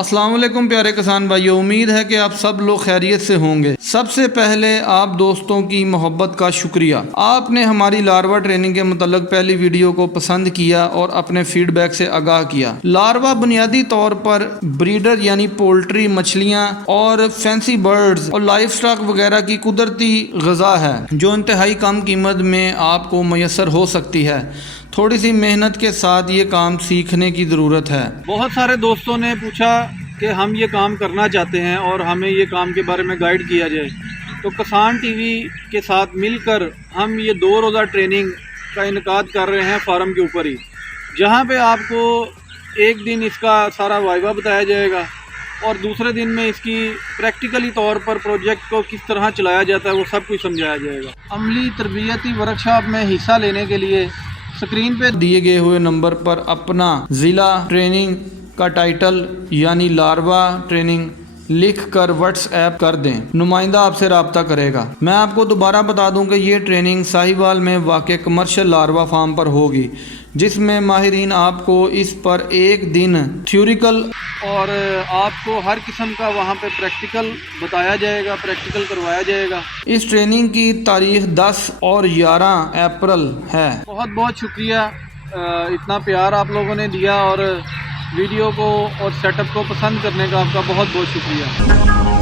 السلام علیکم پیارے کسان بھائیو، امید ہے کہ آپ سب لوگ خیریت سے ہوں گے۔ سب سے پہلے آپ دوستوں کی محبت کا شکریہ، آپ نے ہماری لاروا ٹریننگ کے متعلق پہلی ویڈیو کو پسند کیا اور اپنے فیڈ بیک سے آگاہ کیا۔ لاروا بنیادی طور پر بریڈر یعنی پولٹری، مچھلیاں اور فینسی برڈز اور لائف سٹاک وغیرہ کی قدرتی غذا ہے جو انتہائی کم قیمت میں آپ کو میسر ہو سکتی ہے۔ تھوڑی سی محنت کے ساتھ یہ کام سیکھنے کی ضرورت ہے۔ بہت سارے دوستوں نے پوچھا کہ ہم یہ کام کرنا چاہتے ہیں اور ہمیں یہ کام کے بارے میں گائیڈ کیا جائے، تو کسان ٹی وی کے ساتھ مل کر ہم یہ 2 روزہ ٹریننگ کا انعقاد کر رہے ہیں فارم کے اوپر ہی، جہاں پہ آپ کو ایک دن اس کا سارا وائبہ بتایا جائے گا اور دوسرے دن میں اس کی پریکٹیکلی طور پر پروجیکٹ کو کس طرح چلایا جاتا ہے وہ سب کچھ سمجھایا جائے گا۔ عملی تربیتی ورکشاپ میں حصہ لینے کے لیے اسکرین پہ دیے گئے ہوئے نمبر پر اپنا ضلع ٹریننگ کا ٹائٹل یعنی لاروا ٹریننگ لکھ کر واٹس ایپ کر دیں، نمائندہ آپ سے رابطہ کرے گا۔ میں آپ کو دوبارہ بتا دوں کہ یہ ٹریننگ ساہیوال میں واقع کمرشل لاروا فارم پر ہوگی، جس میں ماہرین آپ کو اس پر ایک دن تھیوریکل اور آپ کو ہر قسم کا وہاں پہ پریکٹیکل بتایا جائے گا، پریکٹیکل کروایا جائے گا۔ اس ٹریننگ کی تاریخ 10 اور 11 اپریل ہے۔ بہت بہت شکریہ، اتنا پیار آپ لوگوں نے دیا اور ویڈیو کو اور سیٹ اپ کو پسند کرنے کا آپ کا بہت بہت شکریہ۔